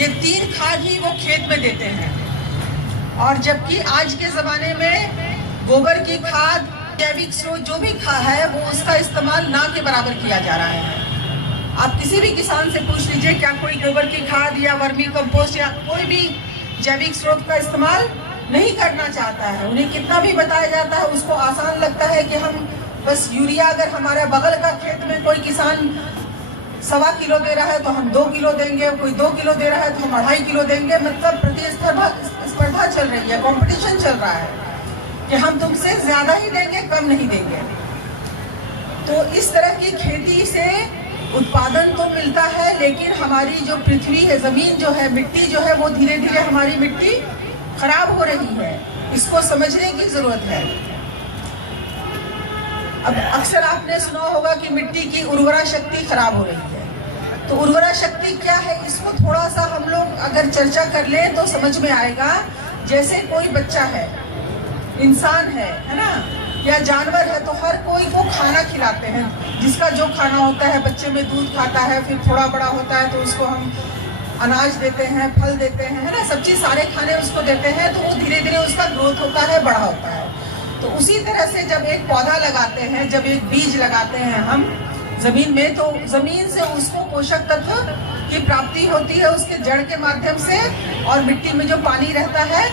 ये 3 खाद ही वो खेत में देते हैं। और जबकि आज के ज़माने में गोबर की खाद, जैविक स्रोत जो भी खाद है वो उसका इस्तेमाल ना के बराबर किया जा रहा है। आप किसी भी किसान से पूछ लीजिए, क्या कोई गोबर की खाद या वर्मी कंपोस्ट या कोई भी जैविक स्रोत का इस्तेमाल नहीं करना चाहता है। उन्हें कितना भी बताया जाता है, उसको आसान लगता है कि हम बस यूरिया, अगर हमारे बगल का खेत में कोई किसान 1.25 किलो दे रहा है तो हम 2 किलो देंगे, कोई 2 किलो दे रहा है तो हम 2.5 किलो देंगे। मतलब प्रतिस्पर्धा चल रही है, कंपटीशन चल रहा है कि हम तुमसे ज्यादा ही देंगे, कम नहीं देंगे। तो इस तरह की खेती से उत्पादन तो मिलता है, लेकिन हमारी जो पृथ्वी है, जमीन जो है, मिट्टी जो है, वो धीरे धीरे हमारी मिट्टी खराब हो रही है। इसको समझने की जरूरत है। अब अक्सर आपने सुना होगा कि मिट्टी की उर्वरा शक्ति खराब हो रही है। तो उर्वरा शक्ति क्या है, इसको थोड़ा सा हम लोग अगर चर्चा कर लें तो समझ में आएगा। जैसे कोई बच्चा है, इंसान है ना, या जानवर है, तो हर कोई को खाना खिलाते हैं। जिसका जो खाना होता है, बच्चे में दूध खाता है, फिर थोड़ा बड़ा होता है तो उसको हम अनाज देते हैं, फल देते हैं, है ना, सब्जी, सारे खाने उसको देते हैं। तो वो धीरे धीरे उसका ग्रोथ होता है, बड़ा होता है। तो उसी तरह से जब एक पौधा लगाते हैं, जब एक बीज लगाते हैं हम जमीन में, तो जमीन से उसको पोषक तत्व की प्राप्ति होती है, उसके जड़ के माध्यम से, और मिट्टी में जो पानी रहता है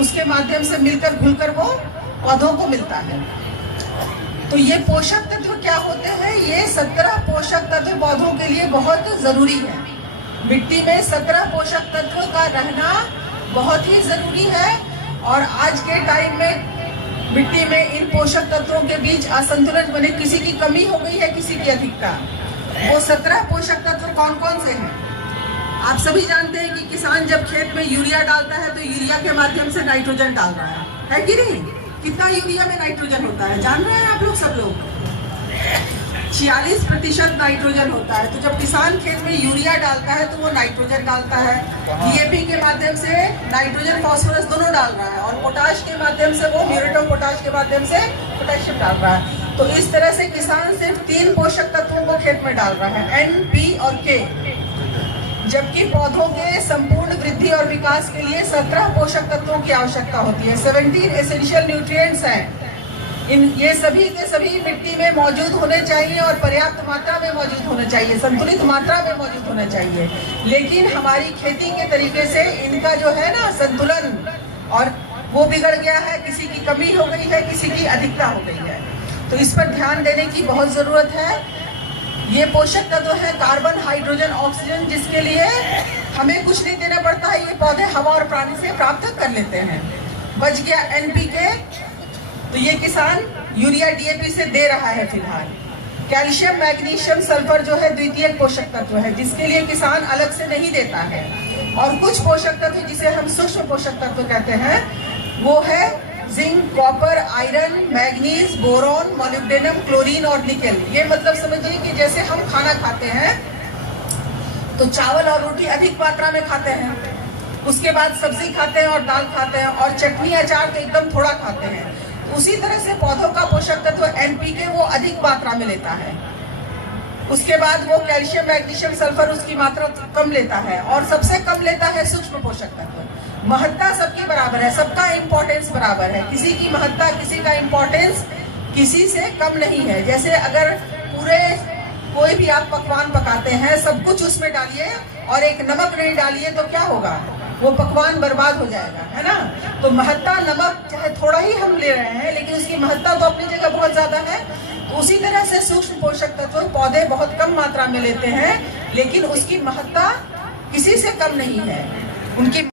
उसके माध्यम से मिलकर घुलकर वो पौधों को मिलता है। तो ये पोषक तत्व क्या होते हैं? ये 17 पोषक तत्व पौधों के लिए बहुत जरूरी है। मिट्टी में 17 पोषक तत्व का रहना बहुत ही जरूरी है। और आज के टाइम में मिट्टी में इन पोषक तत्वों के बीच असंतुलन बने, किसी की कमी हो गई है, किसी की अधिकता। वो 17 पोषक तत्व कौन कौन से हैं? आप सभी जानते हैं कि किसान जब खेत में यूरिया डालता है तो यूरिया के माध्यम से नाइट्रोजन डाल रहा है कि नहीं? कितना यूरिया में नाइट्रोजन होता है जान रहे हैं आप लोग? सब लोग 46% नाइट्रोजन होता है। तो जब किसान खेत में यूरिया डालता है तो वो नाइट्रोजन डालता है, डीएपी के माध्यम से नाइट्रोजन, फास्फोरस दोनों डाल रहा है, और पोटाश के माध्यम से वो म्यूरेट ऑफ पोटाश के माध्यम से पोटेशियम डाल रहा है। तो इस तरह से किसान सिर्फ 3 पोषक तत्वों को खेत में डाल रहा है, एन, पी और के। जबकि पौधों के संपूर्ण वृद्धि और विकास के लिए 17 पोषक तत्वों की आवश्यकता होती है। 17 एसेंशियल न्यूट्रिएंट्स हैं। ये सभी के सभी मिट्टी में मौजूद होने चाहिए और पर्याप्त मात्रा में मौजूद होने चाहिए, संतुलित मात्रा में मौजूद होने चाहिए। लेकिन हमारी खेती के तरीके से इनका जो है ना संतुलन, और वो बिगड़ गया है। किसी की कमी हो गई है, किसी की अधिकता हो गई है। तो इस पर ध्यान देने की बहुत जरूरत है। ये पोषक तत्व है कार्बन, हाइड्रोजन, ऑक्सीजन, जिसके लिए हमें कुछ नहीं देना पड़ता है। ये पौधे हवा और पानी से प्राप्त कर लेते हैं। बच गया एनपीके, तो ये किसान यूरिया, डीएपी से दे रहा है फिलहाल। कैल्शियम, मैग्नीशियम, सल्फर जो है द्वितीयक पोषक तत्व है, जिसके लिए किसान अलग से नहीं देता है। और कुछ पोषक तत्व जिसे हम सूक्ष्म पोषक तत्व कहते हैं, वो है zinc, copper, iron, manganese, boron, molybdenum, chlorine और निकेल। ये मतलब समझिए कि जैसे हम खाना खाते हैं तो चावल और रोटी अधिक मात्रा में खाते हैं, उसके बाद सब्जी खाते हैं और दाल खाते हैं, और चटनी, अचार तो एकदम थोड़ा खाते हैं। तो उसी तरह से पौधों का पोषक तत्व एनपीके वो अधिक मात्रा में लेता है। उसके बाद वो कैल्शियम, मैग्नीशियम, सल्फर उसकी मात्रा कम लेता है, और सबसे कम लेता है सूक्ष्म पोषक तत्व। महत्ता सबकी बराबर है, सबका इंपॉर्टेंस बराबर है। किसी की महत्ता, किसी का इंपॉर्टेंस किसी से कम नहीं है। जैसे अगर पूरे कोई भी आप पकवान पकाते हैं, सब कुछ उसमें डालिए और एक नमक नहीं डालिए तो क्या होगा? वो पकवान बर्बाद हो जाएगा, है ना? तो महत्ता, नमक चाहे थोड़ा ही हम ले रहे हैं, लेकिन उसकी महत्ता तो अपनी जगह बहुत ज्यादा है। तो उसी तरह से सूक्ष्म पोषक तत्व पौधे बहुत कम मात्रा में लेते हैं, लेकिन उसकी महत्ता किसी से कम नहीं है। उनकी